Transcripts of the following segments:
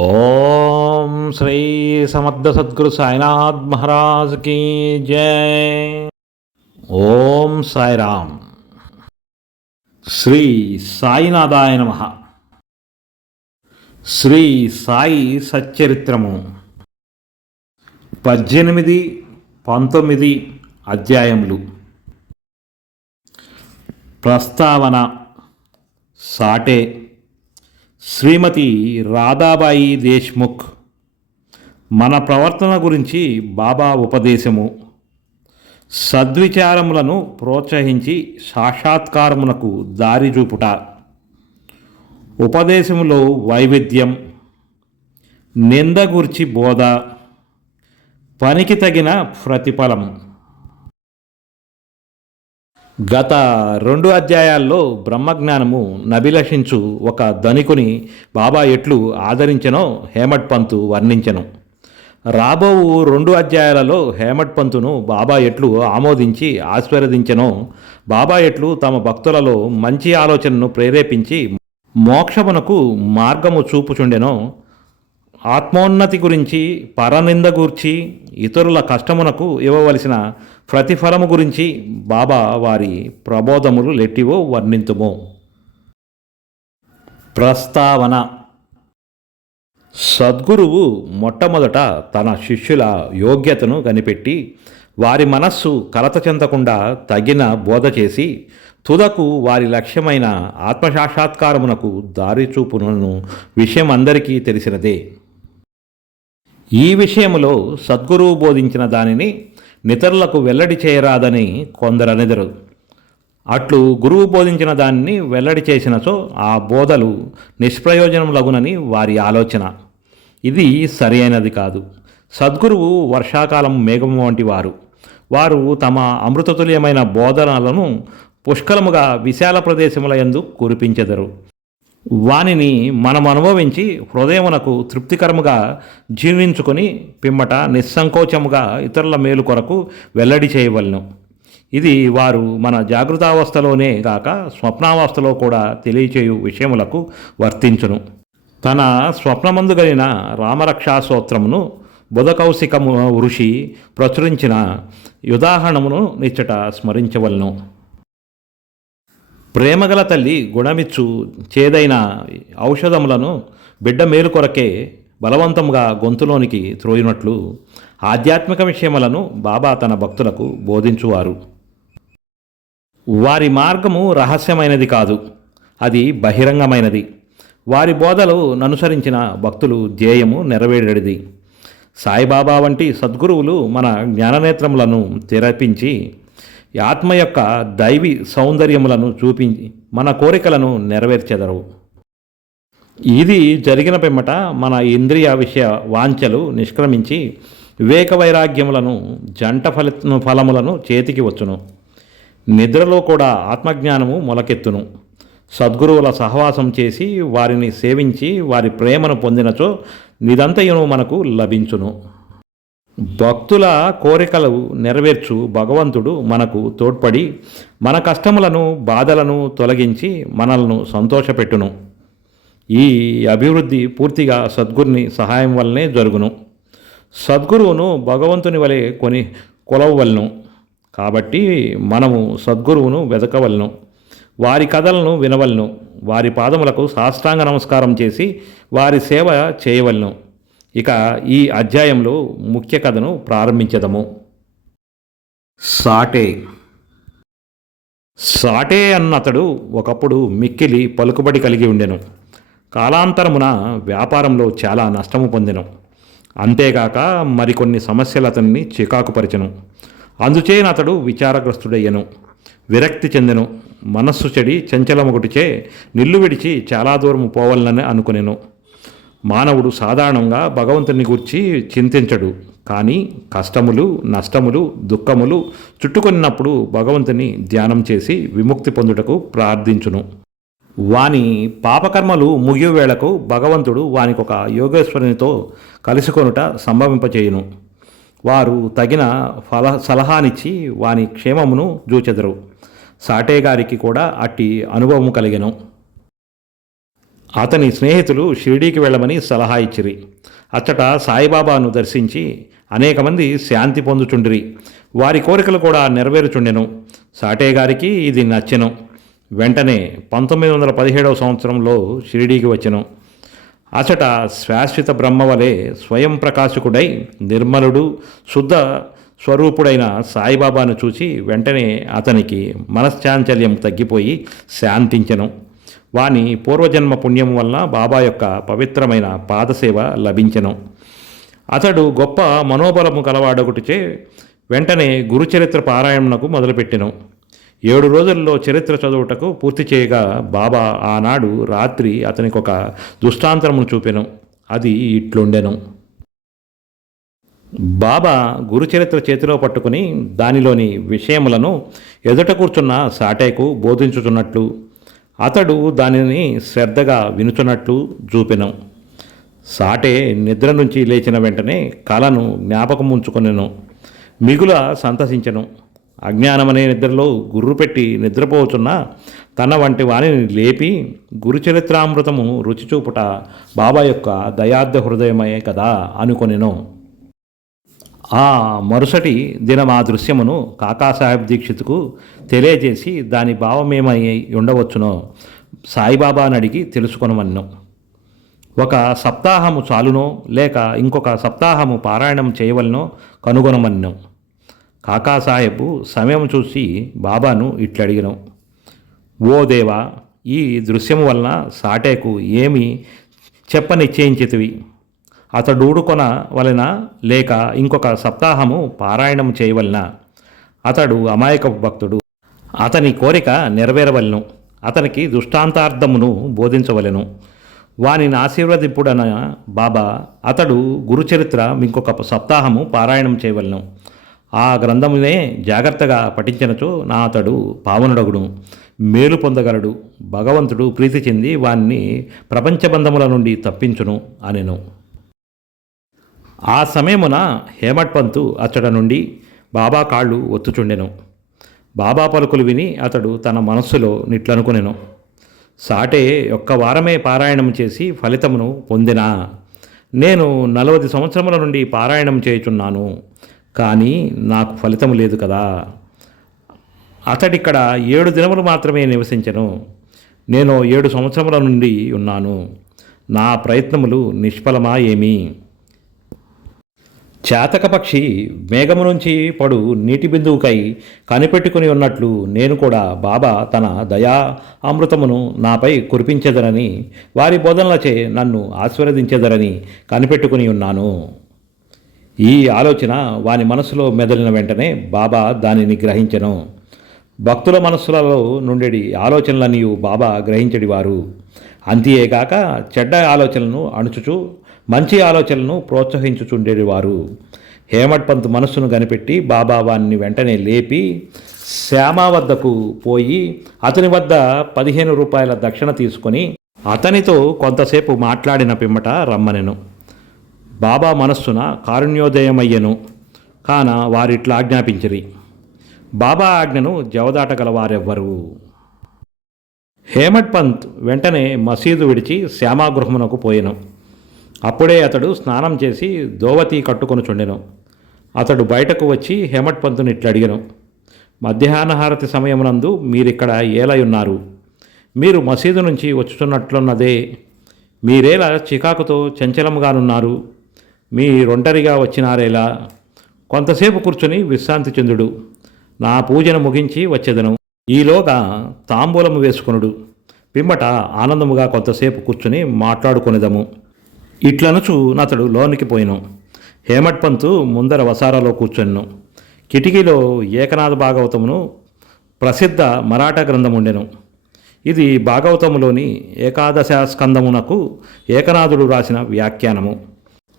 ఓం శ్రీ సమర్థ సద్గురు సాయినాథ్ మహారాజ్ की जय। ఓం సాయిరామ్। శ్రీ సాయినాథాయ నమః। శ్రీ సాయి సచ్చరిత్రము 18, 19 అధ్యాయములు। ప్రస్తావన। సాటే శ్రీమతి రాధాబాయి దేశ్ముఖ్। మన ప్రవర్తన గురించి బాబా ఉపదేశము। సద్విచారములను ప్రోత్సహించి సాక్షాత్కారమునకు దారి చూపుట। ఉపదేశములో వైవిధ్యం, నింద గురించి బోధ, పనికి తగిన ప్రతిఫలం। గత 2 అధ్యాయాల్లో బ్రహ్మజ్ఞానము నభిలషించు ఒక ధనికుని బాబా ఎట్లు ఆదరించెనో హేమట్ పంతు వర్ణించెను। రాబో 2 అధ్యాయాలలో హేమట్ పంతును బాబా ఎట్లు ఆమోదించి ఆశీర్వదించెనో, బాబా ఎట్లు తమ భక్తులలో మంచి ఆలోచనను ప్రేరేపించి మోక్షమునకు మార్గము చూపుచుండెనో, ఆత్మోన్నతి గురించి, పరనింద గూర్చి, ఇతరుల కష్టమునకు ఇవ్వవలసిన ప్రతిఫలము గురించి బాబా వారి ప్రబోధములు లెట్టివో వర్ణింతుము। ప్రస్తావన। సద్గురువు మొట్టమొదట తన శిష్యుల యోగ్యతను కనిపెట్టి వారి మనస్సు కలత చెందకుండా తగిన బోధ చేసి తుదకు వారి లక్ష్యమైన ఆత్మసాక్షాత్కారమునకు దారి చూపును విషయం అందరికీ తెలిసినదే। ఈ విషయములో సద్గురువు బోధించిన దానిని ఇతరులకు వెల్లడి చేయరాదని కొందరనెదరు। అట్లు గురువు బోధించిన దానిని వెల్లడి చేసినచో ఆ బోధలు నిష్ప్రయోజనములగునని వారి ఆలోచన। ఇది సరి అయినది కాదు। సద్గురువు వర్షాకాలం మేఘము వంటి వారు। వారు తమ అమృతతుల్యమైన బోధనలను పుష్కలముగా విశాల ప్రదేశముల యందు కురిపించెదరు। వానిని మనం అనుభవించి హృదయమునకు తృప్తికరముగా జీవించుకొని పిమ్మట నిస్సంకోచముగా ఇతరుల మేలు కొరకు వెల్లడి చేయవలను। ఇది వారు మన జాగృతావస్థలోనే గాక స్వప్నావస్థలో కూడా తెలియచేయు విషయములకు వర్తించును। తన స్వప్నమందు గలిన రామరక్షా స్తోత్రమును బుధకౌశికము ఋషి ప్రచురించిన ఉదాహరణమును నిచ్చట స్మరించవలను। ప్రేమగల తల్లి గుణమిచ్చు చేదైన ఔషధములను బిడ్డ మేలు కొరకే బలవంతముగా గొంతులోనికి త్రోయినట్లు ఆధ్యాత్మిక విషయములను బాబా తన భక్తులకు బోధించువారు। వారి మార్గము రహస్యమైనది కాదు, అది బహిరంగమైనది। వారి బోధలు అనుసరించిన భక్తులు ధ్యేయము నెరవేరేది। సాయిబాబా వంటి సద్గురువులు మన జ్ఞాననేత్రములను తెరపించి ఆత్మ యొక్క దైవీ సౌందర్యములను చూపించి మన కోరికలను నెరవేర్చెదరు। ఇది జరిగిన పిమ్మట మన ఇంద్రియ విషయ వాంఛలు నిష్క్రమించి వివేక వైరాగ్యములను జంట ఫలములను చేతికి వచ్చును। నిద్రలో కూడా ఆత్మజ్ఞానము మొలకెత్తును। సద్గురువుల సహవాసం చేసి వారిని సేవించి వారి ప్రేమను పొందినచో నిదంతయును మనకు లభించును। భక్తుల కోరికలు నెరవేర్చు భగవంతుడు మనకు తోడ్పడి మన కష్టములను బాధలను తొలగించి మనల్ని సంతోషపెట్టును। ఈ అభివృద్ధి పూర్తిగా సద్గురుని సహాయం వల్లనే జరుగును। సద్గురువును భగవంతుని వలె కొలవవలను। కాబట్టి మనము సద్గురువును వెతకవలను, వారి కథలను వినవలను, వారి పాదములకు సాష్టాంగ నమస్కారం చేసి వారి సేవ చేయవలను। ఇక ఈ అధ్యాయంలో ముఖ్య కథను ప్రారంభించదము। సాటే సాటే అన్నతడు ఒకప్పుడు మిక్కిలి పలుకుబడి కలిగి ఉండెను। కాలాంతరమున వ్యాపారంలో చాలా నష్టము పొందెను। అంతేగాక మరికొన్ని సమస్యలు అతన్ని చికాకుపరిచెను। అందుచేనతడు విచారగ్రస్తుడయ్యను, విరక్తి చెందెను। మనస్సు చెడి చంచలమొకటిచే నిల్లు విడిచి చాలా దూరం పోవాలని అనుకునెను। మానవుడు సాధారణంగా భగవంతుని గూర్చి చింతించడు, కానీ కష్టములు, నష్టములు, దుఃఖములు చుట్టుకొనినప్పుడు భగవంతుని ధ్యానం చేసి విముక్తి పొందుటకు ప్రార్థించును। వాని పాపకర్మలు ముగియువేళకు భగవంతుడు వానికొక యోగేశ్వరునితో కలుసుకొనుట సంభవింపచేయును। వారు తగిన సలహానిచ్చి వాని క్షేమమును జూచెదరు। సాటే గారికి కూడా అట్టి అనుభవము కలిగెను। అతని స్నేహితులు షిరిడీకి వెళ్ళమని సలహా ఇచ్చిరి. అచ్చట సాయిబాబాను దర్శించి అనేక మంది శాంతి పొందుచుండిరి. వారి కోరికలు కూడా నెరవేరుచుండెను. సాటే గారికి ఇది నచ్చెను. వెంటనే 1917 సంవత్సరంలో షిరిడీకి వచ్చెను. అచట శాశ్వత బ్రహ్మ వలె స్వయం ప్రకాశకుడై నిర్మలుడు శుద్ధ స్వరూపుడైన సాయిబాబాను చూసి వెంటనే అతనికి మనశ్చాంచల్యం తగ్గిపోయి శాంతించెను. వాని పూర్వజన్మ పుణ్యం వలన బాబా యొక్క పవిత్రమైన పాదసేవ లభించెను. అతడు గొప్ప మనోబలము కలవాడొకటిచే వెంటనే గురుచరిత్ర పారాయణకు మొదలుపెట్టెను. 7 రోజుల్లో చరిత్ర చదువుటకు పూర్తి చేయగా బాబా ఆనాడు రాత్రి అతనికి ఒక దృష్టాంతరమును చూపెను. అది ఇట్లుండెను. బాబా గురుచరిత్ర చేతిలో పట్టుకుని దానిలోని విషయములను ఎదుట కూర్చున్న సాటేకు బోధించుచున్నట్లు అతడు దానిని శ్రద్ధగా వినుచున్నట్లు చూపెను. సాటే నిద్ర నుంచి లేచిన వెంటనే కలను జ్ఞాపకం ఉంచుకొనెను. మిగుల సంతసించెను. అజ్ఞానమనే నిద్రలో గుర్రు పెట్టి నిద్రపోవచున్న తన వంటి వాణిని లేపి గురుచరిత్రామృతము రుచి చూపుట బాబా యొక్క దయార్థ హృదయమే కదా అనుకొనెను. ఆ మరుసటి దినం ఆ దృశ్యమును కాకాసాహెబ్ దీక్షిత్కు తెలియజేసి దాని భావమేమై ఉండవచ్చునో సాయిబాబాని అడిగి తెలుసుకొనమన్ను. ఒక సప్తాహము చాలునో లేక ఇంకొక సప్తాహము పారాయణం చేయవలనో కనుగొనమన్ను. కాకాసాహెబు సమయం చూసి బాబాను ఇట్లడిగిను. ఓ దేవా, ఈ దృశ్యము వలన సాటేకు ఏమి చెప్పనిశ్చయించితివి? అతడు ఊడుకొన వలన లేక ఇంకొక సప్తాహము పారాయణం చేయవలన? అతడు అమాయకపు భక్తుడు. అతని కోరిక నెరవేరవలను. అతనికి దృష్టాంతార్థమును బోధించవలెను. వానిని ఆశీర్వదింపుడన బాబా అతడు గురుచరిత్ర ఇంకొక సప్తాహము పారాయణం చేయవలను. ఆ గ్రంథమునే జాగ్రత్తగా పఠించినచో నా అతడు పావనుడగుడు, మేలు పొందగలడు. భగవంతుడు ప్రీతి చెంది వాణ్ణి ప్రపంచబంధముల నుండి తప్పించును అనెను. ఆ సమయమున హేమట్ పంతు అచ్చట నుండి బాబా కాళ్ళు ఒత్తుచుండెను. బాబా పలుకులు విని అతడు తన మనస్సులో నిట్లనుకునెను. సాటే ఒక్క వారమే పారాయణం చేసి ఫలితమును పొందినా, నేను 40 సంవత్సరముల నుండి పారాయణం చేయుచున్నాను, కానీ నాకు ఫలితము లేదు కదా. అతడిక్కడ 7 దినములు మాత్రమే నివసించెను. నేను 7 సంవత్సరముల నుండి ఉన్నాను. నా ప్రయత్నములు నిష్ఫలమా ఏమి? చేతక పక్షి మేఘము నుంచి పడు నీటి బిందువుకై కనిపెట్టుకుని ఉన్నట్లు నేను కూడా బాబా తన దయా అమృతమును నాపై కురిపించెదరని, వారి బోధనలచే నన్ను ఆశీర్వదించెదరని కనిపెట్టుకుని ఉన్నాను. ఈ ఆలోచన వాని మనసులో మెదలిన వెంటనే బాబా దానిని గ్రహించెను. భక్తుల మనస్సులలో నుండి ఆలోచనలని బాబా గ్రహించడివారు. అంతేగాక చెడ్డ ఆలోచనలను అణుచుచు మంచి ఆలోచనలను ప్రోత్సహించుచుండేవారు. హేమట్ పంత్ మనస్సును కనిపెట్టి బాబా వాన్ని వెంటనే లేపి శ్యామ వద్దకు పోయి అతని వద్ద 15 రూపాయల దక్షిణ తీసుకొని అతనితో కొంతసేపు మాట్లాడిన పిమ్మట రమ్మనెను. బాబా మనస్సున కారుణ్యోదయమయ్యెను. కాన వారిట్లా ఆజ్ఞాపించిరి. బాబా ఆజ్ఞను జవదాటగల వారెవ్వరు. హేమట్ పంత్ వెంటనే మసీదు విడిచి శ్యామాగృహమునకు పోయెను. అప్పుడే అతడు స్నానం చేసి దోవతి కట్టుకొనుచుండెను. అతడు బయటకు వచ్చి హేమట్ పంతుని ఇట్లడిగెను. మధ్యాహ్నహారతి సమయమునందు మీరిక్కడ ఏలయున్నారు? మీరు మసీదు నుంచి వచ్చుచున్నట్లున్నదే. మీరేలా చికాకుతో చంచలముగానున్నారు? మీరొంటరిగా వచ్చినారేలా? కొంతసేపు కూర్చుని విశ్రాంతి చెందుడు. నా పూజను ముగించి వచ్చేదను. ఈలోగా తాంబూలము వేసుకొనుడు. పిమ్మట ఆనందముగా కొంతసేపు కూర్చుని మాట్లాడుకొనిదము. ఇట్లనుచు అతడు లోనికి పోయిను. హేమట్ పంతు ముందర వసారాలో కూర్చొనిను. కిటికీలో ఏకనాథ భాగవతమును ప్రసిద్ధ మరాఠా గ్రంథం ఉండెను. ఇది భాగవతములోని ఏకాదశ స్కందమునకు ఏకనాథుడు రాసిన వ్యాఖ్యానము.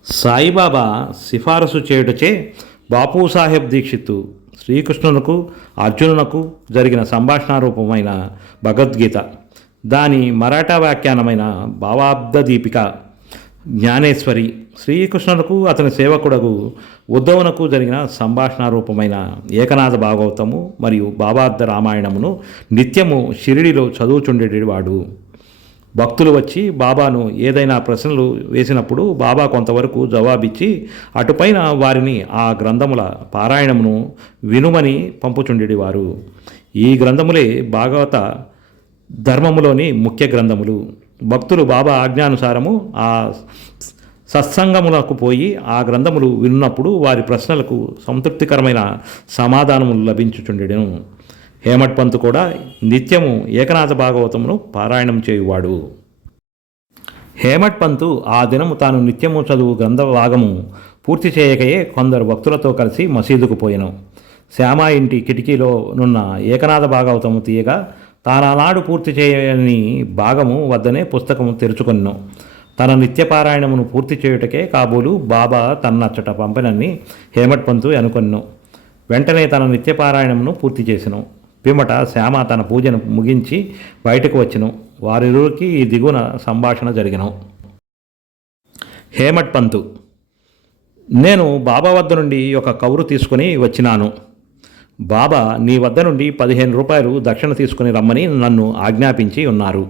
సాయిబాబా సిఫారసు చేయుటచే బాపూసాహెబ్ దీక్షిత్తు శ్రీకృష్ణునకు అర్జునునకు జరిగిన సంభాషణారూపమైన భగవద్గీత, దాని మరాఠా వ్యాఖ్యానమైన భావాబ్ద దీపిక, జ్ఞానేశ్వరి, శ్రీకృష్ణునకు అతని సేవకుడకు ఉద్ధవునకు జరిగిన సంభాషణారూపమైన ఏకనాథ భాగవతము మరియు భావార్థ రామాయణమును నిత్యము షిరిడిలో చదువుచుండేవాడు. భక్తులు వచ్చి బాబాను ఏదైనా ప్రశ్నలు వేసినప్పుడు బాబా కొంతవరకు జవాబిచ్చి అటుపైన వారిని ఆ గ్రంథముల పారాయణమును వినుమని పంపుచుండేవారు. ఈ గ్రంథములే భాగవత ధర్మములోని ముఖ్య గ్రంథములు. భక్తులు బాబా ఆజ్ఞానుసారము ఆ సత్సంగములకు పోయి ఆ గ్రంథములు విన్నప్పుడు వారి ప్రశ్నలకు సంతృప్తికరమైన సమాధానములు లభించుచుండెను. హేమట్ పంత్ కూడా నిత్యము ఏకనాథ భాగవతమును పారాయణం చేయువాడు. హేమట్ పంతు ఆ దినము తాను నిత్యము చదువు గ్రంథ భాగము పూర్తి చేయకయే కొందరు భక్తులతో కలిసి మసీదుకు పోయెను. శ్యామ ఇంటి కిటికీలో నున్న ఏకనాథ భాగవతము తీయగా తానాడు పూర్తి చేయని భాగము వద్దనే పుస్తకము తెరుచుకొనెను. తన నిత్యపారాయణమును పూర్తి చేయుటకే కాబోలు బాబా తన్నచ్చట పంపినని హేమట్ పంతు అనుకొనెను. వెంటనే తన నిత్యపారాయణమును పూర్తి చేసెను. పిమ్మట శ్యామ తన పూజను ముగించి బయటకు వచ్చెను. వారిరువురికి ఈ దిగున సంభాషణ జరిగెను. హేమట్ పంతు: నేను బాబా వద్ద నుండి ఒక కౌరు తీసుకుని వచ్చినాను. బాబా నీ వద్ద నుండి 15 రూపాయలు దక్షిణ తీసుకుని రమ్మని నన్ను ఆజ్ఞాపించి ఉన్నారు.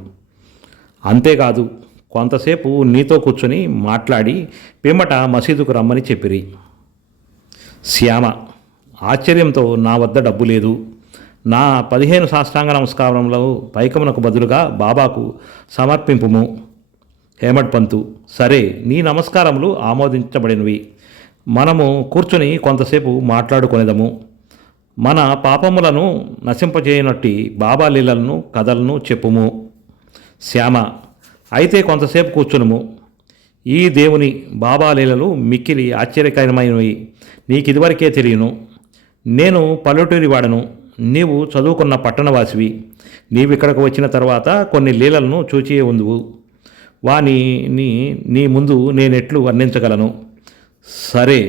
అంతేకాదు, కొంతసేపు నీతో కూర్చొని మాట్లాడి పిమ్మట మసీదుకు రమ్మని చెప్పిరి. శ్యామ ఆశ్చర్యంతో: నా వద్ద డబ్బు లేదు. నా 15 సాష్టాంగ నమస్కారంలో పైకమునకు బదులుగా బాబాకు సమర్పింపుము. హేమట్ పంతు: సరే, నీ నమస్కారములు ఆమోదించబడినవి. మనము కూర్చొని కొంతసేపు మాట్లాడుకొనేదము. మన పాపములను నశింపజేయనట్టి బాబా లీలలను కథలను చెప్పుము. శ్యామ: అయితే కొంతసేపు కూర్చునుము. ఈ దేవుని బాబా లీలలు మిక్కిలి ఆశ్చర్యకరమైనవి. నీకిదివరకే తెలియను. నేను పల్లెటూరి వాడను. నీవు చదువుకున్న పట్టణవాసివి. నీవిక్కడకు వచ్చిన తర్వాత కొన్ని లీలలను చూచి ఉందువు. వానిని నీ ముందు నేనెట్లు వర్ణించగలను? సరే,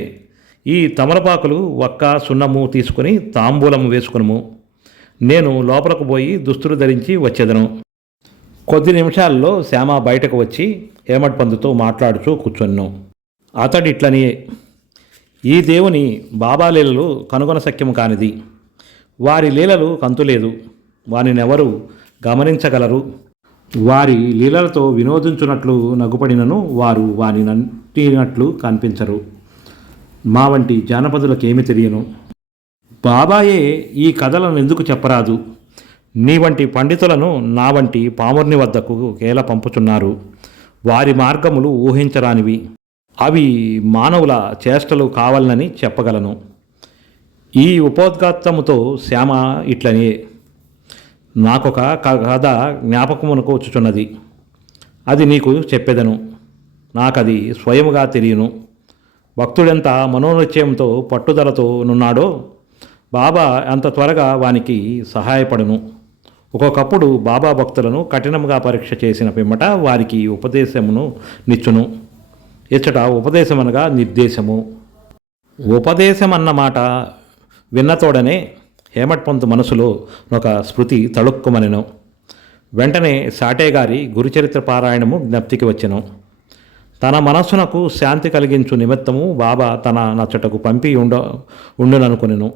ఈ తమలపాకులు ఒక్క సున్నము తీసుకుని తాంబూలము వేసుకునుము. నేను లోపలకు పోయి దుస్తులు ధరించి వచ్చేదను. కొద్ది నిమిషాల్లో శ్యామ బయటకు వచ్చి హేమట్ పంతుతో మాట్లాడుచూ కూర్చొన్ను. అతడిట్లని: ఈ దేవుని బాబా లీలలు కనుగొన శక్యము కానిది. వారి లీలలు కంతులేదు. వానినెవరు గమనించగలరు? వారి లీలలతో వినోదించున్నట్లు నగుపడినను వారు వాని నంటినట్లు కనిపించరు. మా వంటి జానపదులకేమి తెలియను? బాబాయే ఈ కథలను ఎందుకు చెప్పరాదు? నీ వంటి పండితులను నా వంటి పామర్ని వద్దకు కేల పంపుచున్నారు. వారి మార్గములు ఊహించరానివి. అవి మానవుల చేష్టలు కావాలని చెప్పగలను. ఈ ఉపోద్ఘాతముతో శ్యామ ఇట్లనే: నాకొక కథ జ్ఞాపకమునకు వచ్చుచున్నది. అది నీకు చెప్పెదను. నాకది స్వయముగా తెలియను. భక్తుడెంత మనోనిశ్చయంతో పట్టుదలతో నున్నాడో బాబా అంత త్వరగా వానికి సహాయపడును. ఒక్కొక్కప్పుడు బాబా భక్తులను కఠినముగా పరీక్ష చేసిన పిమ్మట వారికి ఉపదేశమును నిచ్చును. ఇచ్చట ఉపదేశమనగా నిర్దేశము. ఉపదేశమన్నమాట విన్నతోడనే హేమట్ పంత్ మనసులో ఒక స్మృతి తళుక్కుమనెను. వెంటనే సాటేగారి గురుచరిత్ర పారాయణము జ్ఞప్తికి వచ్చెను. తన మనస్సునకు శాంతి కలిగించు నిమిత్తము బాబా తన నచ్చటకు పంపి ఉండుననుకొనెను.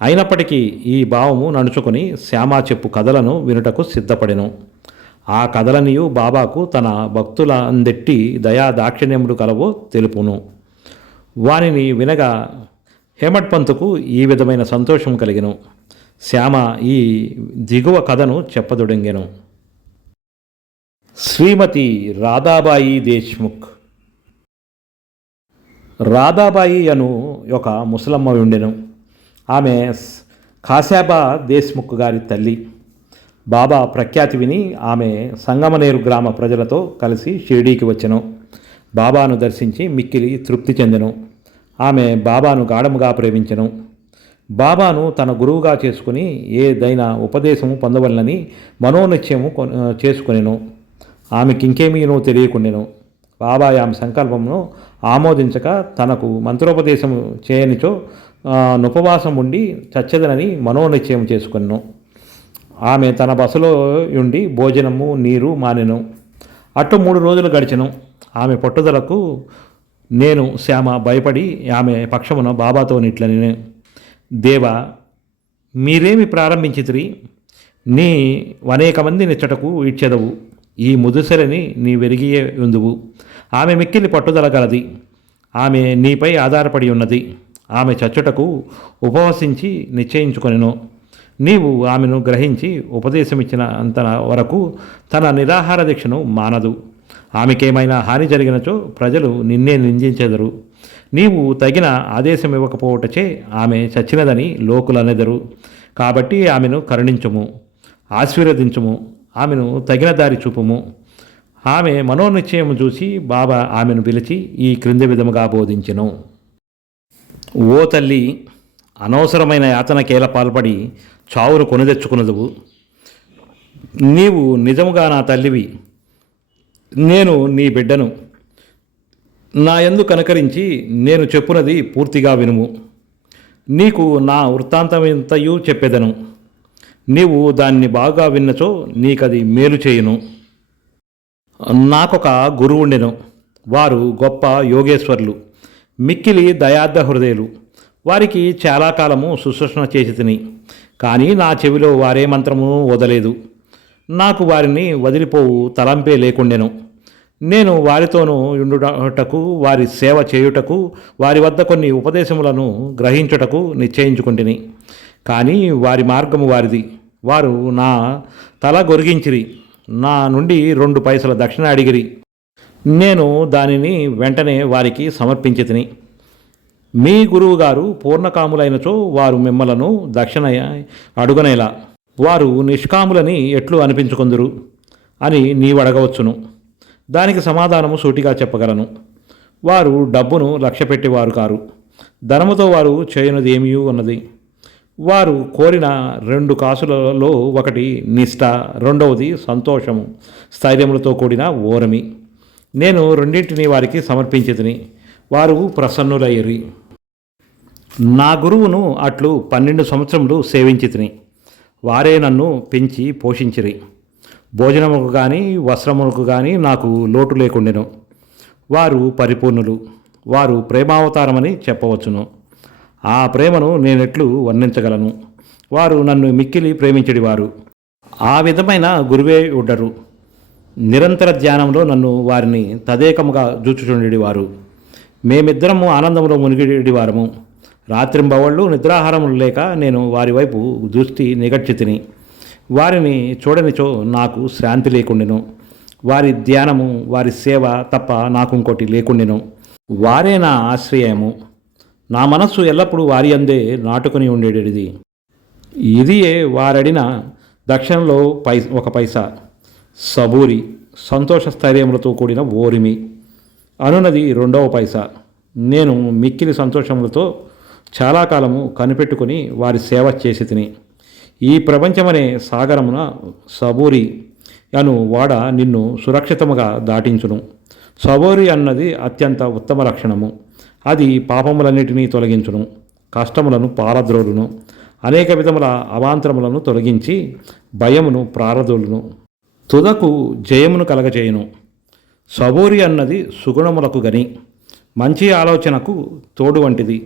అయినప్పటికీ ఈ భావము నడుచుకొని శ్యామ చెప్పు కథలను వినుటకు సిద్ధపడెను. ఆ కథలనియు బాబాకు తన భక్తులందెట్టి దయా దాక్షిణ్యములు కలవో తెలుపును. వానిని వినగా హేమట్ పంతుకు ఈ విధమైన సంతోషం కలిగెను. శ్యామ ఈ దిగువ కథను చెప్పదొడంగెను. శ్రీమతి రాధాబాయి దేశ్ముఖ్. రాధాబాయి అను ఒక ముసలమ్మ ఉండెను. ఆమె కాశాబా దేశ్ముఖ్ గారి తల్లి. బాబా ప్రఖ్యాతి విని ఆమె సంగమనేరు గ్రామ ప్రజలతో కలిసి షిరిడీకి వచ్చెను. బాబాను దర్శించి మిక్కిలి తృప్తి చెందెను. ఆమె బాబాను గాఢముగా ప్రేమించెను. బాబాను తన గురువుగా చేసుకుని ఏదైనా ఉపదేశము పొందవలనని మనోనిశ్చయము చేసుకొనెను. ఆమెకింకేమీనో తెలియకుండెను. బాబా ఆమె సంకల్పమును ఆమోదించక తనకు మంత్రోపదేశము చేయనిచో ఉపవాసం ఉండి చచ్చెదనని మనోనిశ్చయం చేసుకొనెను. ఆమె తన బసలో ఉండి భోజనము నీరు మానెను. అటు 3 రోజులు గడిచెను. ఆమె పట్టుదలకు నేను శ్యామ భయపడి ఆమె పక్షమున బాబాతో నిట్లని: దేవా, మీరేమి ప్రారంభించితిరి? నీ అనేక మంది నిచ్చటకు ఇచ్చెదవు. ఈ ముదుసరిని నీ వెరిగియే ఉందువు. ఆమె మిక్కిలి పట్టుదల గలది. ఆమె నీపై ఆధారపడి ఉన్నది. ఆమె చచ్చుటకు ఉపవసించి నిశ్చయించుకొనెను. నీవు ఆమెను గ్రహించి ఉపదేశమిచ్చిన అంత వరకు తన నిరాహార దీక్షను మానదు. ఆమెకేమైనా హాని జరిగినచో ప్రజలు నిన్నే నిందించెదరు. నీవు తగిన ఆదేశం ఇవ్వకపోవటచే ఆమె చచ్చినదని లోకులనెదరు. కాబట్టి ఆమెను కరుణించుము, ఆశీర్వదించుము, ఆమెను తగిన దారి చూపుము. ఆమె మనోనిశ్చయము చూసి బాబా ఆమెను పిలిచి ఈ క్రింది విధముగా బోధించెను. ఓ తల్లి, అనవసరమైన యాతనకేల పాల్పడి చావును కొనిదెచ్చుకున్నదువు. నీవు నిజముగా నా తల్లివి, నేను నీ బిడ్డను. నా యందు కనకరించి నేను చెప్పునది పూర్తిగా వినుము. నీకు నా వృత్తాంతమంతయు చెప్పెదను. నీవు దాన్ని బాగా విన్నచో నీకది మేలు చేయును. నాకొక గురువుండెను. వారు గొప్ప యోగేశ్వర్లు, మిక్కిలి దయార్థ హృదయులు. వారికి చాలా కాలము శుశ్రూషణ చేసి తిని, కానీ నా చెవిలో వారే మంత్రము వదలేదు. నాకు వారిని వదిలిపోవు తలంపే లేకుండెను. నేను వారితోనూ ఉండుటకు, వారి సేవ చేయుటకు, వారి వద్ద కొన్ని ఉపదేశములను గ్రహించుటకు నిశ్చయించుకుంటుని. కానీ వారి మార్గము వారిది. వారు నా తల గొరిగించిరి, నా నుండి 2 పైసల దక్షిణ అడిగిరి. నేను దానిని వెంటనే వారికి సమర్పించి తిని. మీ గురువుగారు పూర్ణకాములైనచో వారు మిమ్మలను దక్షిణ అడుగనేలా, వారు నిష్కాములని ఎట్లు అనిపించుకొందురు అని నీవు అడగవచ్చును. దానికి సమాధానము సూటిగా చెప్పగలను. వారు డబ్బును లక్ష్యపెట్టేవారు కారు. ధనముతో వారు చేయనిది ఏమీ ఉన్నది. వారు కోరిన 2 కాసులలో ఒకటి నిష్ఠ, రెండవది సంతోషము, స్థైర్యములతో కూడిన ఓరమి. నేను రెండింటినీ వారికి సమర్పించి తిని, వారు ప్రసన్నులయ్యిరి. నా గురువును అట్లు 12 సంవత్సరములు సేవించి తిని. వారే నన్ను పెంచి పోషించిరి. భోజనముకు కానీ వస్త్రములకు కానీ నాకు లోటు లేకుండెను. వారు పరిపూర్ణులు. వారు ప్రేమావతారమని చెప్పవచ్చును. ఆ ప్రేమను నేనెట్లు వర్ణించగలను? వారు నన్ను మిక్కిలి ప్రేమించడివారు. ఆ విధమైన గురువే ఉండరు. నిరంతర ధ్యానంలో నన్ను వారిని తదేకముగా జూచుచుండేవారు. మేమిద్దరము ఆనందంలో మునిగిడివారము. రాత్రింబవళ్ళు నిద్రాహారములు లేక నేను వారి వైపు దృష్టి నిగడ్చి తిని, వారిని చూడనిచో నాకు శాంతి లేకుండెను. వారి ధ్యానము, వారి సేవ తప్ప నాకు ఇంకోటి లేకుండెను. వారే నా ఆశ్రయము. నా మనస్సు ఎల్లప్పుడూ వారి అందే నాటుకొని ఉండేది. ఇదియే వారడిన దక్షిణలో 1 పైసా, సబూరి, సంతోష స్థైర్యములతో కూడిన ఓరిమి అనున్నది 2వ పైసా. నేను మిక్కిలి సంతోషములతో చాలా కాలము కనిపెట్టుకుని వారి సేవ చేసి తిని. ఈ ప్రపంచమనే సాగరమున సబూరి అను వాడ నిన్ను సురక్షితముగా దాటించును. సబూరి అన్నది అత్యంత ఉత్తమ లక్షణము. అది పాపములన్నిటినీ తొలగించును, కష్టములను పారద్రోలును, అనేక విధముల అవాంతరములను తొలగించి భయమును ప్రారదోలును, తుదకు జయమును కలగచేయును. సబూరి అన్నది సుగుణములకు గని మంచి ఆలోచనకు తోడు వంటిది.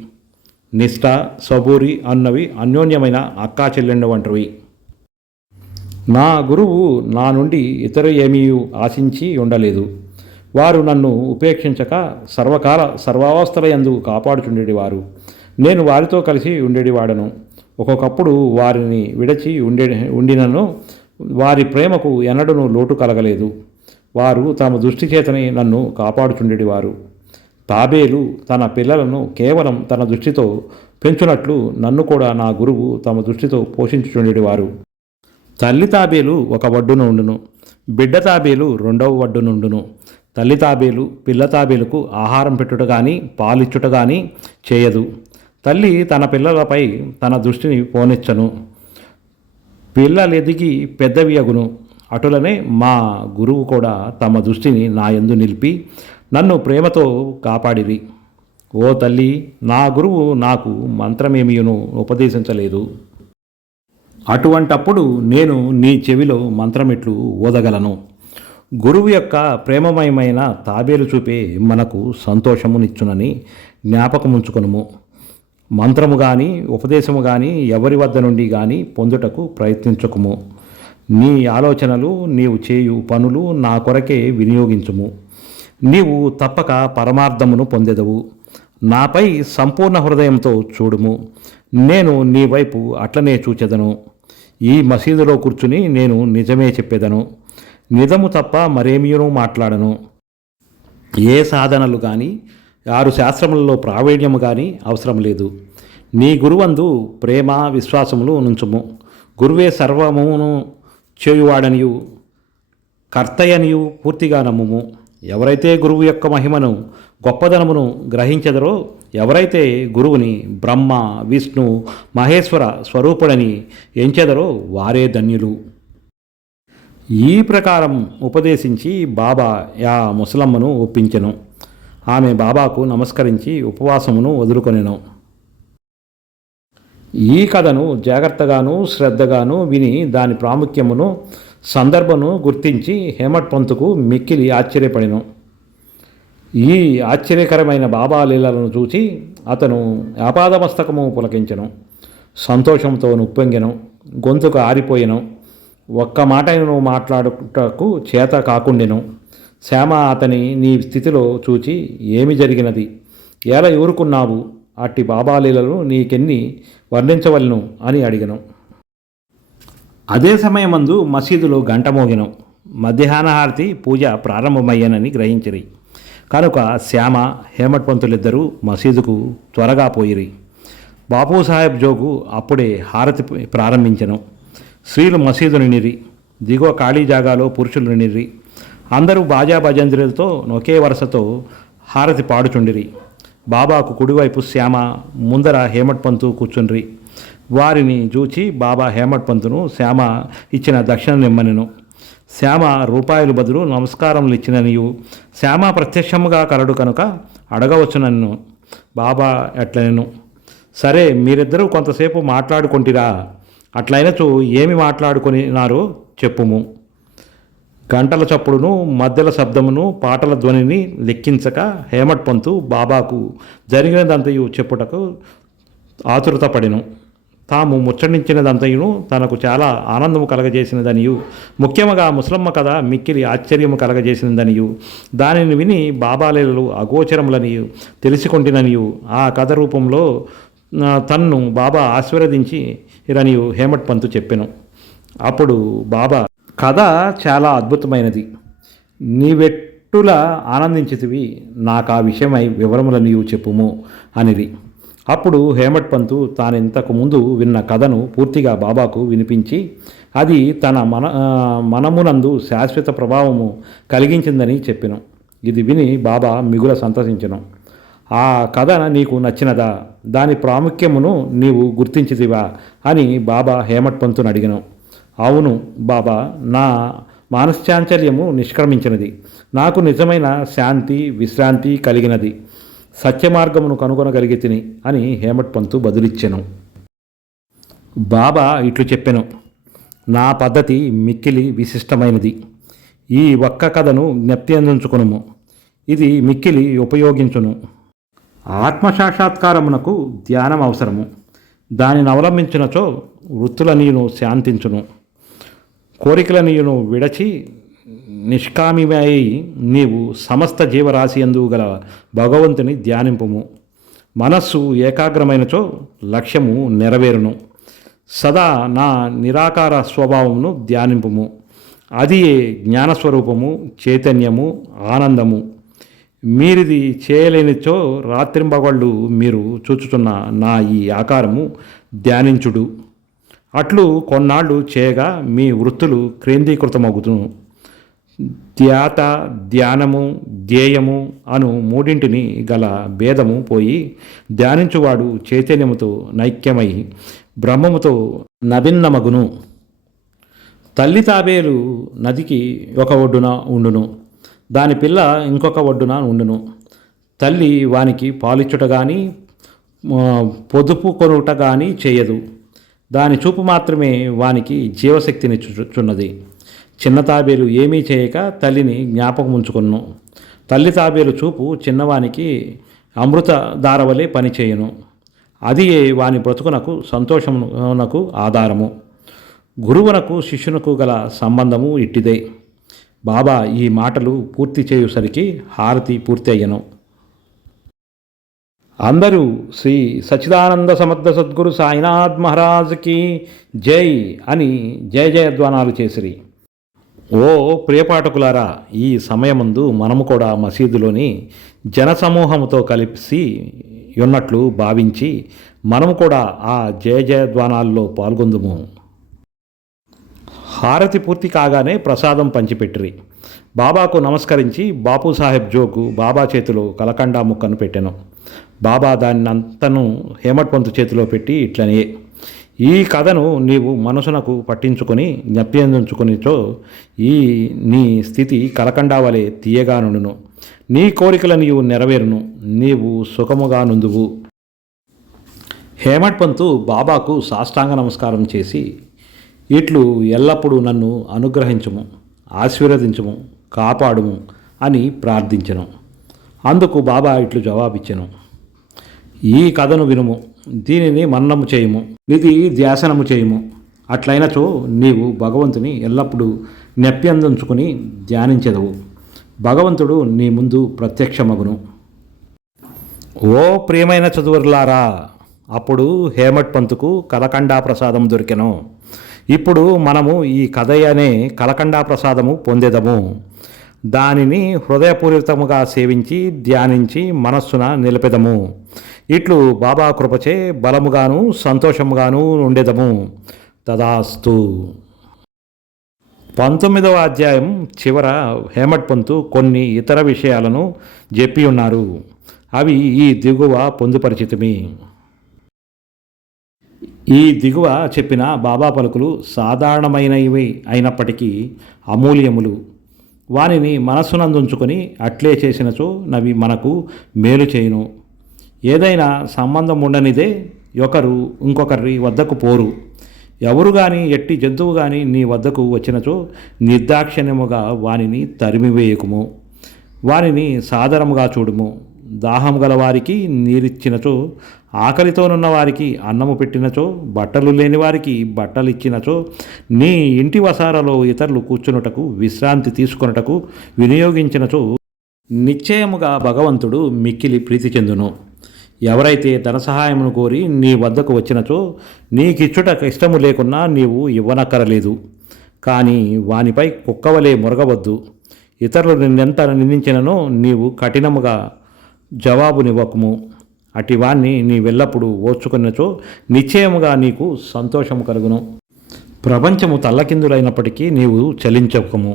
నిష్ఠ, సబూరి అన్నవి అన్యోన్యమైన అక్కా చెల్లెండు వంటివి. నా గురువు నా నుండి ఇతర ఏమీ ఆశించి ఉండలేదు. వారు నన్ను ఉపేక్షించక సర్వకాల సర్వావస్థల యందు కాపాడుచుండేవారు. నేను వారితో కలిసి ఉండేవాడను. ఒక్కొక్కప్పుడు వారిని విడచి ఉండినను వారి ప్రేమకు ఎన్నడూనూ లోటు కలగలేదు. వారు తమ దృష్టి చేతనే నన్ను కాపాడుచుండేవారు. తాబేలు తన పిల్లలను కేవలం తన దృష్టితో పెంచునట్లు నన్ను కూడా నా గురువు తమ దృష్టితో పోషించుచుండేవారు. తల్లి తాబేలు ఒక వడ్డున ఉండును, బిడ్డ తాబేలు 2వ వడ్డునుండును. తల్లి తాబేలు పిల్ల తాబేలుకు ఆహారం పెట్టుట కానీ పాలిచ్చుట కానీ చేయదు. తల్లి తన పిల్లలపై తన దృష్టిని పోనిచ్చను. పిల్లలెదిగి పెద్దవి అగును. అటులనే మా గురువు కూడా తమ దృష్టిని నా యందు నిలిపి నన్ను ప్రేమతో కాపాడిరి. ఓ తల్లి, నా గురువు నాకు మంత్రమేమియును ఉపదేశించలేదు. అటువంటప్పుడు నేను నీ చెవిలో మంత్రమెట్లు ఓదగలను? గురువు యొక్క ప్రేమమయమైన తాబేలు చూపే మనకు సంతోషమునిచ్చునని జ్ఞాపకముంచుకొనుము. మంత్రము కానీ ఉపదేశము కానీ ఎవరి వద్ద నుండి కానీ పొందుటకు ప్రయత్నించకుము. నీ ఆలోచనలు నీవు చేయు పనులు నా కొరకే వినియోగించుము. నీవు తప్పక పరమార్థమును పొందెదవు. నాపై సంపూర్ణ హృదయంతో చూడుము. నేను నీ వైపు అట్లనే చూచెదను. ఈ మసీదులో కూర్చుని నేను నిజమే చెప్పేదను. నిజము తప్ప మరేమీనూ మాట్లాడను. ఏ సాధనలు కానీ 6 శాస్త్రములలో ప్రావీణ్యము కానీ అవసరం లేదు. నీ గురువందు ప్రేమ విశ్వాసములు నుంచుము. గురువే సర్వమును చేయువాడనియు కర్తయనియు పూర్తిగా నమ్ముము. ఎవరైతే గురువు యొక్క మహిమను గొప్పదనమును గ్రహించెదరో, ఎవరైతే గురువుని బ్రహ్మ విష్ణు మహేశ్వర స్వరూపుడని ఎంచెదరో వారే ధన్యులు. ఈ ప్రకారం ఉపదేశించి బాబా ఆ ముసలమ్మను ఒప్పించెను. ఆమె బాబాకు నమస్కరించి ఉపవాసమును వదులుకొనెను. ఈ కథను జాగ్రత్తగాను శ్రద్ధగాను విని దాని ప్రాముఖ్యమును సందర్భమును గుర్తించి హేమట్ పంతుకు మిక్కిలి ఆశ్చర్యపడెను. ఈ ఆశ్చర్యకరమైన బాబా లీలలను చూచి అతను ఆపాదమస్తకము పులకించెను. సంతోషంతో ఉప్పొంగెను. గొంతుకు ఆరిపోయెను. ఒక్క మాటను మాట్లాడుటకు చేత కాకుండెను. శ్యామ అతని నీ స్థితిలో చూచి ఏమి జరిగినది, ఎలా ఊరుకున్నావు, అట్టి బాబాలీలను నీకెన్ని వర్ణించవలను అని అడిగను. అదే సమయమందు మసీదులో గంట మోగెను. మధ్యాహ్నహారతి పూజ ప్రారంభమయ్యానని గ్రహించిరి. కనుక శ్యామ హేమట్ పంతులిద్దరూ మసీదుకు త్వరగా పోయిరి. బాపూసాహెబ్ జోగు అప్పుడే హారతి ప్రారంభించెను. స్త్రీలు మసీదు నిండిరి. దిగువ ఖాళీ జాగాలో పురుషులు నిండిరి. అందరూ బాజా భజంత్రులతో ఒకే వరుసతో హారతి పాడుచుండిరి. బాబాకు కుడివైపు శ్యామ, ముందర హేమట్ పంతు కూర్చుండ్రి. వారిని చూచి బాబా హేమట్ పంతును శ్యామ ఇచ్చిన దక్షిణ నిమ్మనెను. శ్యామ రూపాయలు బదులు నమస్కారములు ఇచ్చిననియు, శ్యామ ప్రత్యక్షముగా కలడు కనుక అడగవచ్చునన్ను బాబా ఎట్లనెను. సరే, మీరిద్దరూ కొంతసేపు మాట్లాడుకుంటిరా, అట్లయినచో ఏమి మాట్లాడుకొనినారో చెప్పుము. గంటల చప్పుడును మధ్యల శబ్దమును పాటల ధ్వనిని లెక్కించక హేమట్ పంతు బాబాకు జరిగినదంతయు చెప్పుటకు ఆతురతపడెను. తాము ముచ్చటించినదంతయును తనకు చాలా ఆనందము కలగజేసినదనియు, ముఖ్యముగా ముసలమ్మ కథ మిక్కిలి ఆశ్చర్యము కలగజేసినదనియు, దానిని విని బాబాలీలలు అగోచరములనియు తెలిసికొంటిననియు, ఆ కథ రూపంలో తన్ను బాబా ఆశీర్వదించి రనియు హేమట్ పంతు చెప్పెను. అప్పుడు బాబా, కథ చాలా అద్భుతమైనది. నీవెట్టులా ఆనందించితివి, నాకు ఆ విషయమై వివరములనియు చెప్పుము అనిరి. అప్పుడు హేమట్ పంతు తానింతకు ముందు విన్న కథను పూర్తిగా బాబాకు వినిపించి, అది తన మనమునందు శాశ్వత ప్రభావము కలిగించిందని చెప్పెను. ఇది విని బాబా మిగుల సంతసించెను. ఆ కథ నీకు నచ్చినదా, దాని ప్రాముఖ్యమును నీవు గుర్తించితివా అని బాబా హేమట్ పంతును అడిగను. అవును బాబా, నా మానశ్చాంచల్యము నిష్క్రమించినది. నాకు నిజమైన శాంతి విశ్రాంతి కలిగినది. సత్యమార్గమును కనుగొనగలిగి తిని అని హేమట్ పంతు బదులిచ్చెను. బాబా ఇట్లు చెప్పెను, నా పద్ధతి మిక్కిలి విశిష్టమైనది. ఈ ఒక్క కథను జ్ఞప్తి అందించుకునుము. ఇది మిక్కిలి ఉపయోగించును. ఆత్మసాక్షాత్కారమునకు ధ్యానం అవసరము. దానిని అవలంబించినచో వృత్తులనీయును శాంతించును. కోరికలనీయును విడచి నిష్కామిమై నీవు సమస్త జీవరాశి యందు గల భగవంతుని ధ్యానింపుము. మనస్సు ఏకాగ్రమైనచో లక్ష్యము నెరవేరును. సదా నా నిరాకార స్వభావమును ధ్యానింపుము. అది జ్ఞానస్వరూపము, చైతన్యము, ఆనందము. మీరిది చేయలేనిచో రాత్రింబగళ్ళు మీరు చూచుతున్న నా ఈ ఆకారము ధ్యానించుడు. అట్లు కొన్నాళ్ళు చేయగా మీ వృత్తులు కేంద్రీకృతమగుతును. ధ్యాత, ధ్యానము, ధ్యేయము అను మూడింటిని గల భేదము పోయి ధ్యానించువాడు చైతన్యముతో నైక్యమై బ్రహ్మముతో నభిన్నమగును. తల్లి తాబేలు నదికి ఒక ఒడ్డున ఉండును, దాని పిల్ల ఇంకొక ఒడ్డున ఉండును. తల్లి వానికి పాలిచ్చుట కానీ పొదుపు కొనుట కానీ చేయదు. దాని చూపు మాత్రమే వానికి జీవశక్తినిచ్చుచున్నది. చిన్న తాబేలు ఏమీ చేయక తల్లిని జ్ఞాపకం ఉంచుకును. తల్లి తాబేలు చూపు చిన్నవానికి అమృత ధారవలే పనిచేయును. అది వాని బ్రతుకునకు సంతోషమునకు ఆధారము. గురువునకు శిష్యునకు గల సంబంధము ఇట్టిదే. బాబా ఈ మాటలు పూర్తి చేయుసరికి హారతి పూర్తి అయ్యను. అందరూ శ్రీ సచ్చిదానంద సమర్థ సద్గురు సాయినాథ్ మహారాజ్కి జై అని జయ జయధ్వానాలు చేసిరి. ఓ ప్రియపాఠకులారా, ఈ సమయమందు మనము కూడా మసీదులోని జనసమూహముతో కలిసి ఉన్నట్లు భావించి మనము కూడా ఆ జయ జయధ్వానాల్లో పాల్గొందుము. హారతి పూర్తి కాగానే ప్రసాదం పంచిపెట్టిరి. బాబాకు నమస్కరించి బాపూసాహెబ్ జోకు బాబా చేతిలో కలకండా ముక్కను పెట్టెను. బాబా దాన్నంతను హేమట్ పంతు చేతిలో పెట్టి ఇట్లనే, ఈ కథను నీవు మనసునకు పట్టించుకొని జ్ఞప్తించుకునిచో ఈ నీ స్థితి కలకండా వలె తీయగా నుండును. నీ కోరికలు నీవు నెరవేరును, నీవు సుఖముగా నుందువు. హేమట్ పంతు బాబాకు సాష్టాంగ నమస్కారం చేసి, ఇట్లు ఎల్లప్పుడూ నన్ను అనుగ్రహించుము, ఆశీర్వదించుము, కాపాడుము అని ప్రార్థించెను. అందుకు బాబా ఇట్లు జవాబిచ్చెను, ఈ కథను వినుము, దీనిని మన్నము చేయుము, ఇది ధ్యాసనము చేయుము. అట్లయినచో నీవు భగవంతుని ఎల్లప్పుడూ నెప్యందించుకుని ధ్యానించెదవు. భగవంతుడు నీ ముందు ప్రత్యక్షమగును. ఓ ప్రియమైన చదువులారా, అప్పుడు హేమట్ పంతుకు కలకండా ప్రసాదం దొరికెను. ఇప్పుడు మనము ఈ కథ అనే కలకండా ప్రసాదము పొందేదము. దానిని హృదయపూరితముగా సేవించి ధ్యానించి మనస్సున నిలిపెదము. ఇట్లు బాబా కృపచే బలముగాను సంతోషముగాను ఉండేదము. తదాస్తు. 19వ అధ్యాయం చివర హేమట్ పంతు కొన్ని ఇతర విషయాలను చెప్పి ఉన్నారు. అవి ఈ దిగువ పొందుపరిచితిమి. ఈ దిగువ చెప్పిన బాబా పలుకులు సాధారణమైనవి అయినప్పటికీ అమూల్యములు. వానిని మనస్సునందుంచుకొని అట్లే చేసినచో నవి మనకు మేలు చేయును. ఏదైనా సంబంధం ఉండనిదే ఒకరు ఇంకొకరి వద్దకు పోరు. ఎవరు కానీ ఎట్టి జంతువు కానీ నీ వద్దకు వచ్చినచో నిర్దాక్షిణ్యముగా వానిని తరిమివేయకుము. వానిని సాదరముగా చూడుము. దాహం గల వారికి నీరిచ్చినచో, ఆకలితోనున్న వారికి అన్నము పెట్టినచో, బట్టలు లేని వారికి బట్టలు ఇచ్చినచో, నీ ఇంటి వసారలో ఇతరులు కూర్చున్నటకు విశ్రాంతి తీసుకొనుటకు వినియోగించినచో నిశ్చయముగా భగవంతుడు మిక్కిలి ప్రీతి చెందును. ఎవరైతే ధన సహాయమును కోరి నీ వద్దకు వచ్చినచో నీకిచ్చుటకు ఇష్టము లేకున్నా నీవు ఇవ్వనక్కరలేదు. కానీ వానిపై కుక్కవలే మురగవద్దు. ఇతరులు నిన్నెంత నిందించిననో నీవు కఠినముగా జవాబునివ్వకము. అటివాన్ని నీవెల్లప్పుడూ ఓర్చుకున్నచో నిశ్చయముగా నీకు సంతోషము కలుగును. ప్రపంచము తల్లకిందులైనప్పటికీ నీవు చలించకము.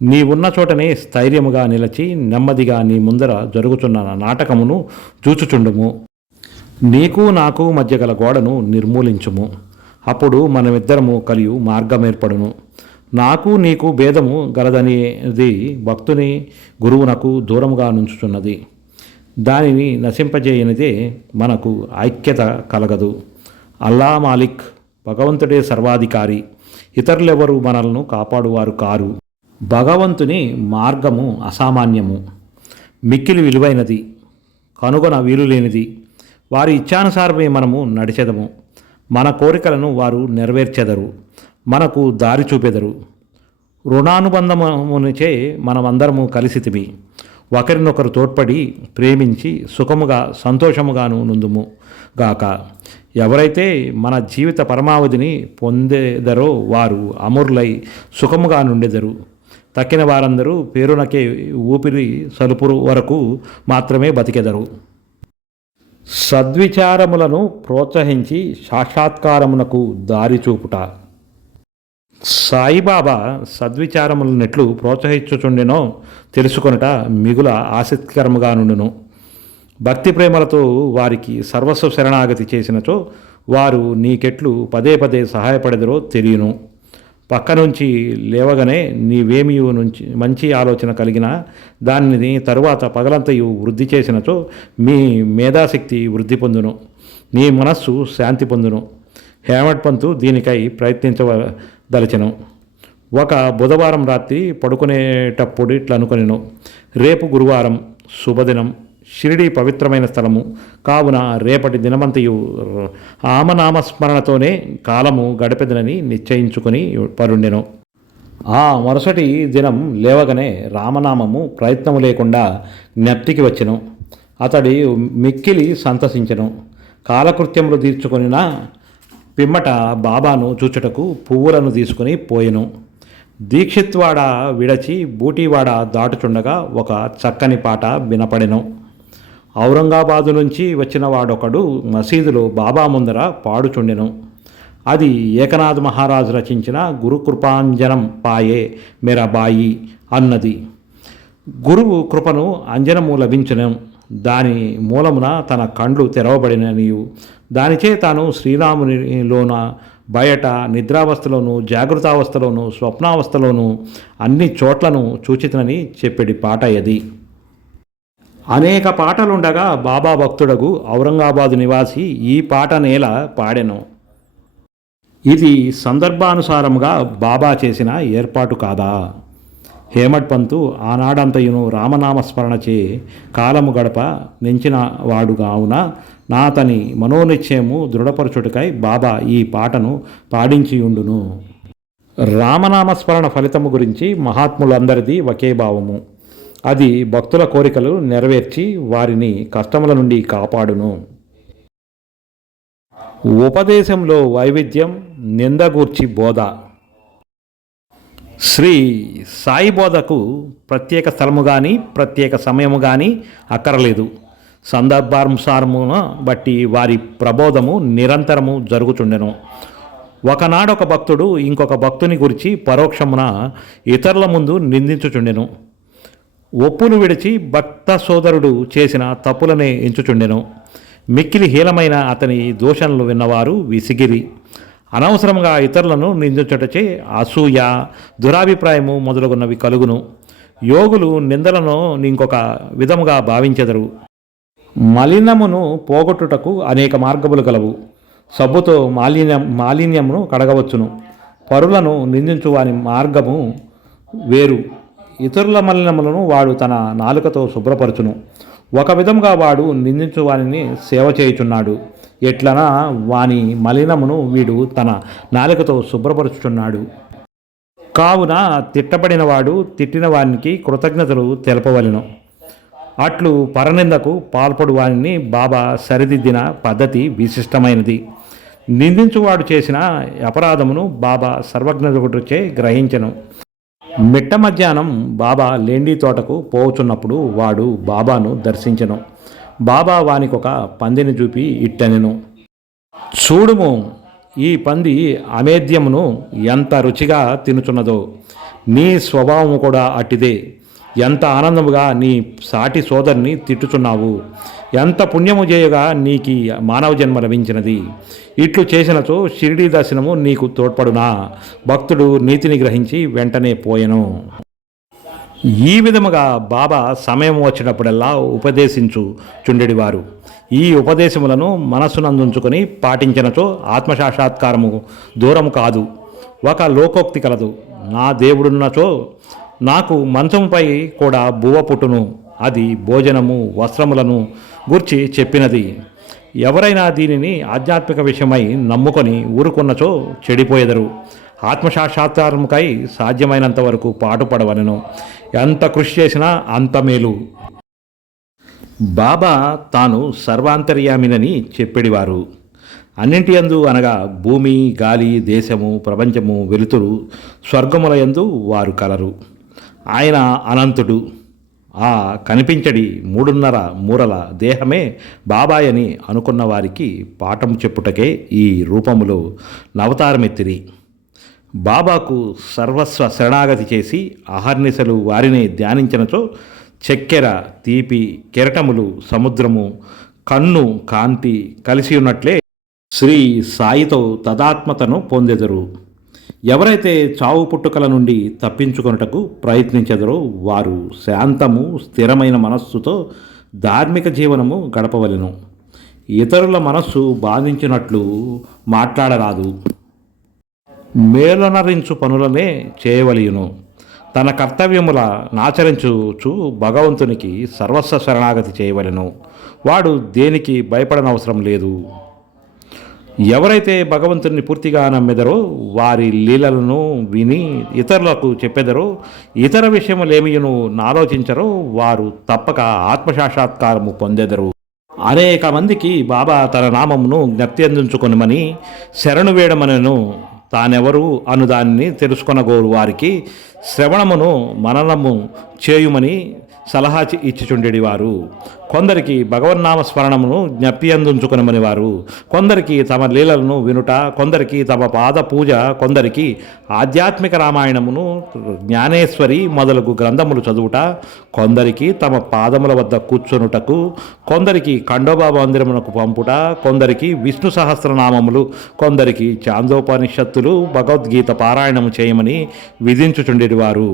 నీవున్న చోటనే స్థైర్యముగా నిలచి నెమ్మదిగా నీ ముందర జరుగుతున్న నాటకమును చూచుచుండుము. నీకు నాకు మధ్య గల గోడను నిర్మూలించుము. అప్పుడు మనమిద్దరము కలియు మార్గమేర్పడును. నాకు నీకు భేదము గలదనేది భక్తుని గురువునకు దూరముగా నుంచుచున్నది. దానిని నశింపజేయనిదే మనకు ఐక్యత కలగదు. అల్లా మాలిక్, భగవంతుడే సర్వాధికారి. ఇతరులెవరు మనల్ని కాపాడువారు కారు. భగవంతుని మార్గము అసామాన్యము, మిక్కిలి విలువైనది, కనుగొన వీలులేనిది. వారి ఇచ్ఛానుసారమే మనము నడిచెదము. మన కోరికలను వారు నెరవేర్చెదరు, మనకు దారి చూపెదరు. రుణానుబంధమునిచే మనమందరము కలిసితిమి. ఒకరినొకరు తోడ్పడి ప్రేమించి సుఖముగా సంతోషముగాను నుందుము గాక. ఎవరైతే మన జీవిత పరమావధిని పొందేదరో వారు అమరులై సుఖముగా నుండెదరు. తక్కిన వారందరూ పేరునకే ఊపిరి సలుపురు వరకు మాత్రమే బతికెదరు. సద్విచారములను ప్రోత్సహించి సాక్షాత్కారమునకు దారి చూపుట. సాయిబాబా సద్విచారములనెట్లు ప్రోత్సహించుచుండెనో తెలుసుకొనుట మిగుల ఆసక్తికరముగా నుండును. భక్తి ప్రేమలతో వారికి సర్వస్వ శరణాగతి చేసినచో వారు నీకెట్లు పదే పదే సహాయపడెదరో తెలియను. పక్క నుంచి లేవగానే నీవేమీ నుంచి మంచి ఆలోచన కలిగిన దానిని తరువాత పగలంతయు వృద్ధి చేసినచో మీ మేధాశక్తి వృద్ధి పొందును, నీ మనస్సు శాంతి పొందును. హేమట్ పంతు దీనికై ప్రయత్నించదలిచెను. ఒక బుధవారం రాత్రి పడుకునేటప్పుడు ఇట్లా అనుకొనెను, రేపు గురువారం, శుభదినం, షిరిడి పవిత్రమైన స్థలము కావున రేపటి దినమంతయు రామనామస్మరణతోనే కాలము గడిపెదనని నిశ్చయించుకొని పరుండెను. ఆ మరుసటి దినం లేవగానే రామనామము ప్రయత్నము లేకుండా జ్ఞప్తికి వచ్చెను. అతడి మిక్కిలి సంతసించెను. కాలకృత్యములు తీర్చుకొనిన పిమ్మట బాబాను చూచుటకు పువ్వులను తీసుకుని పోయెను. దీక్షిత్వాడ విడచి బూటీవాడ దాటుచుండగా ఒక చక్కని పాట వినపడెను. ఔరంగాబాదు నుంచి వచ్చిన వాడొకడు మసీదులో బాబా ముందర పాడుచుండెను. అది ఏకనాథ్ మహారాజు రచించిన గురుకృపాంజనం పాయే మెరబాయి అన్నది. గురువు కృపను అంజనము లభించను. దాని మూలమున తన కండ్లు తెరవబడిననియు దానిచే తాను శ్రీరామునిలోన బయట నిద్రావస్థలోను జాగృతావస్థలోను స్వప్నావస్థలోను అన్ని చోట్లను చూచితనని చెప్పెడి పాట అది. అనేక పాటలుండగా బాబా భక్తుడగు ఔరంగాబాదు నివాసి ఈ పాట నేల పాడెను. ఇది సందర్భానుసారముగా బాబా చేసిన ఏర్పాటు కాదా? హేమడ్ పంతు ఆనాడంతయును రామనామస్మరణచే కాలము గడప నెంచిన వాడుగావున నాతని మనోనిశ్చయము దృఢపరచుటకై బాబా ఈ పాటను పాడించియుండును. రామనామస్మరణ ఫలితము గురించి మహాత్ములందరిది ఒకే భావము. అది భక్తుల కోరికలు నెరవేర్చి వారిని కష్టముల నుండి కాపాడును. ఉపదేశంలో వైవిధ్యం, నిందగూర్చి బోధ. శ్రీ సాయి బోధకు ప్రత్యేక స్థలము కానీ ప్రత్యేక సమయము కానీ అక్కరలేదు. సందర్భానుసారమున బట్టి వారి ప్రబోధము నిరంతరము జరుగుచుండెను. ఒకనాడొక భక్తుడు ఇంకొక భక్తుని గురించి పరోక్షమున ఇతరుల ముందు నిందించుచుండెను. ఒప్పును విడిచి భక్త సోదరుడు చేసిన తప్పులనే ఎంచుచుండెను. మిక్కిలి హీలమైన అతని దూషణలు విన్నవారు విసిగిరి. అనవసరంగా ఇతరులను నిందించుటచే అసూయ, దురాభిప్రాయము మొదలగున్నవి కలుగును. యోగులు నిందలను ఇంకొక విధముగా భావించెదరు. మలినమును పోగొట్టుటకు అనేక మార్గములు కలవు. సబ్బుతో మాలిన్యమును కడగవచ్చును. పరులను నిందించు వాని మార్గము వేరు. ఇతరుల మలినములను వాడు తన నాలుకతో శుభ్రపరచును. ఒక విధముగా వాడు నిందించు వానిని సేవ చేయుచున్నాడు. ఎట్లనా వాని మలినమును వీడు తన నాలుకతో శుభ్రపరుచుచున్నాడు. కావున తిట్టబడిన వాడు తిట్టిన వానికి కృతజ్ఞతలు తెలపవలెను. అట్లు పరనిందకు పాల్పడు వానిని బాబా సరిదిద్దిన పద్ధతి విశిష్టమైనది. నిందించువాడు చేసిన అపరాధమును బాబా సర్వజ్ఞుడిచే గ్రహించెను. మిట్ట మధ్యాహ్నం బాబా లేండి తోటకు పోవుచున్నప్పుడు వాడు బాబాను దర్శించెను. బాబా వానికొక పందిని చూపి ఇట్టనెను, చూడుము, ఈ పంది అమేద్యమును ఎంత రుచిగా తినుచున్నదో. నీ స్వభావము కూడా అట్టిదే. ఎంత ఆనందముగా నీ సాటి సోదరుని తిట్టుచున్నావు. ఎంత పుణ్యము చేయగా నీకి మానవ జన్మ లభించినది. ఇట్లు చేసినచో షిరిడీ దర్శనము నీకు తోడ్పడునా? భక్తుడు నీతిని గ్రహించి వెంటనే పోయెను. ఈ విధముగా బాబా సమయం వచ్చినప్పుడల్లా ఉపదేశించు చుండెడివారు. ఈ ఉపదేశములను మనస్సునందుంచుకొని పాటించినచో ఆత్మసాక్షాత్కారము దూరము కాదు. ఒక లోకోక్తి కలదు, నా దేవుడున్నచో నాకు మంచముపై కూడా బువ్వ పుట్టును. అది భోజనము వస్త్రములను గూర్చి చెప్పినది. ఎవరైనా దీనిని ఆధ్యాత్మిక విషయమై నమ్ముకొని ఊరుకున్నచో చెడిపోయేదరు. ఆత్మసాక్షాత్కారముకై సాధ్యమైనంత వరకు పాటుపడవలెను. ఎంత కృషి చేసినా అంత మేలు. బాబా తాను సర్వాంతర్యామినని చెప్పేడివారు. అన్నింటి యందు అనగా భూమి, గాలి, దేశము, ప్రపంచము, వెలుతురు, స్వర్గముల యందు వారు కలరు. ఆయన అనంతుడు. ఆ కనిపించడి 3.5 మూరల దేహమే బాబాయని అనుకున్న వారికి పాఠం చెప్పుటకే ఈ రూపములో నవతారమెత్తిరి. బాబాకు సర్వస్వ శరణాగతి చేసి అహర్నిశలు వారిని ధ్యానించినచో చక్కెర, తీపి, కెరటములు, సముద్రము, కన్ను, కాంతి కలిసి ఉన్నట్లే శ్రీ సాయితో తదాత్మతను పొందెదరు. ఎవరైతే చావు పుట్టుకల నుండి తప్పించుకొనుటకు ప్రయత్నించెదరో వారు శాంతము, స్థిరమైన మనస్సుతో ధార్మిక జీవనము గడపవలెను. ఇతరుల మనస్సు బాధించినట్లు మాట్లాడరాదు. మేలనరించు పనులనే చేయవలయును. తన కర్తవ్యముల నాచరించుచు భగవంతునికి సర్వస్వ శరణాగతి చేయవలెను. వాడు దేనికి భయపడనవసరం లేదు. ఎవరైతే భగవంతుని పూర్తిగా నమ్మెదరో, వారి లీలలను విని ఇతరులకు చెప్పెదరో, ఇతర విషయములేమియును నాలోచించరో, వారు తప్పక ఆత్మసాక్షాత్కారము పొందెదరు. అనేక మందికి బాబా తన నామమును జ్ఞప్తి అందించుకొనమని శరణు వేడమనను. తానెవరు అను దానిని తెలుసుకొనగోరు వారికి శ్రవణమును మననము చేయుమని సలహా ఇచ్చిచుండెడివారు. కొందరికి భగవన్నామ స్మరణమును జ్ఞప్తి అందించుకొనమని వారు, కొందరికి తమ లీలలను వినుట, కొందరికి తమ పాద పూజ, కొందరికి ఆధ్యాత్మిక రామాయణమును, జ్ఞానేశ్వరి మొదలగు గ్రంథములు చదువుట, కొందరికి తమ పాదముల వద్ద కూర్చొనుటకు, కొందరికి ఖండోబా మందిరమునకు పంపుట, కొందరికి విష్ణు సహస్రనామములు, కొందరికి చాందోపనిషత్తులు, భగవద్గీత పారాయణము చేయమని విధించుచుండేవారు.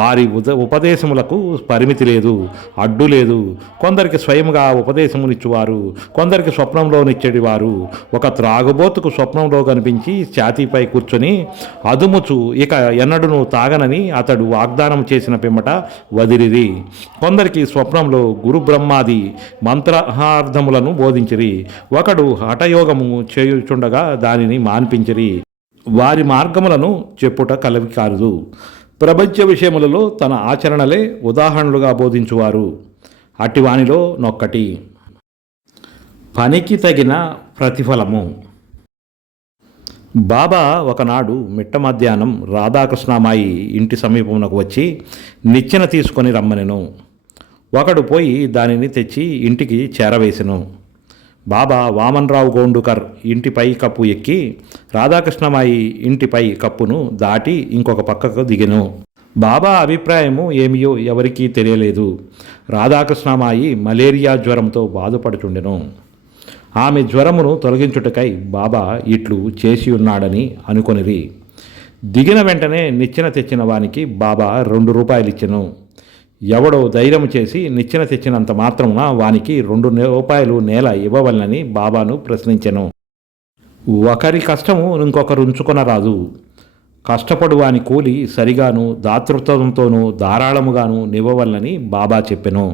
వారి ఉపదేశములకు పరిమితి లేదు, అడ్డు లేదు. కొందరికి స్వయముగా ఉపదేశమునిచ్చువారు, కొందరికి స్వప్నంలోనిచ్చేటివారు. ఒక త్రాగుబోతుకు స్వప్నంలో కనిపించి ఛాతీపై కూర్చొని అదుముచు ఇక ఎన్నడూను తాగనని అతడు వాగ్దానం చేసిన పిమ్మట వదిలిరి. కొందరికి స్వప్నంలో గురు బ్రహ్మాది మంత్రార్థములను బోధించిరి. ఒకడు హఠయోగము చేయుచుండగా దానిని మాన్పించిరి. వారి మార్గములను చెప్పుట కలవి కాదు. ప్రపంచ విషయములలో తన ఆచరణలే ఉదాహరణలుగా బోధించువారు. అటివానిలో నొక్కటి. పనికి తగిన ప్రతిఫలము. బాబా ఒకనాడు మిట్ట మధ్యాహ్నం రాధాకృష్ణమాయి ఇంటి సమీపమునకు వచ్చి నిచ్చెన తీసుకొని రమ్మనెను. ఒకడు పోయి దానిని తెచ్చి ఇంటికి చేరవేసెను. బాబా వామన్రావు గోండుకర్ ఇంటిపై కప్పు ఎక్కి రాధాకృష్ణమాయి ఇంటిపై కప్పును దాటి ఇంకొక పక్కకు దిగెను. బాబా అభిప్రాయము ఏమియో ఎవరికీ తెలియలేదు. రాధాకృష్ణమాయి మలేరియా జ్వరంతో బాధపడుచుండెను. ఆమె జ్వరమును తొలగించుటకై బాబా ఇట్లు చేసి ఉన్నాడని అనుకొనిరి. దిగిన వెంటనే నిచ్చెన తెచ్చిన వానికి బాబా 2 రూపాయలు ఇచ్చెను. ఎవడో ధైర్యం చేసి నిచ్చెన తెచ్చినంత మాత్రమున వానికి 2 రూపాయలు నేల ఇవ్వవలనని బాబాను ప్రశ్నించెను. ఒకరి కష్టము ఇంకొకరు ఉంచుకొనరాదు. కష్టపడు వాని కూలి సరిగాను దాతృత్వంతోనూ ధారాళముగాను నివ్వవలనని బాబా చెప్పెను.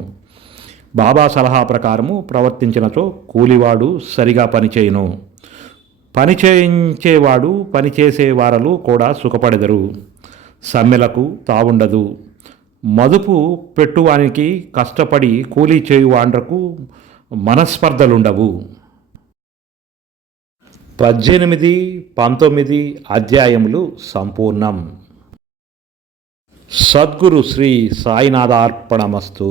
బాబా సలహా ప్రకారము ప్రవర్తించినచో కూలివాడు సరిగా పనిచేయును. పని చేయించేవాడు పనిచేసే వారలు కూడా సుఖపడెదరు. సమ్మెలకు తావుండదు. మదుపు పెట్టువానికి కష్టపడి కూలీ చేయువాండ్రకు మనస్పర్ధలుండవు. 18, 19 అధ్యాయములు సంపూర్ణం. సద్గురు శ్రీ సాయినాథార్పణమస్తు.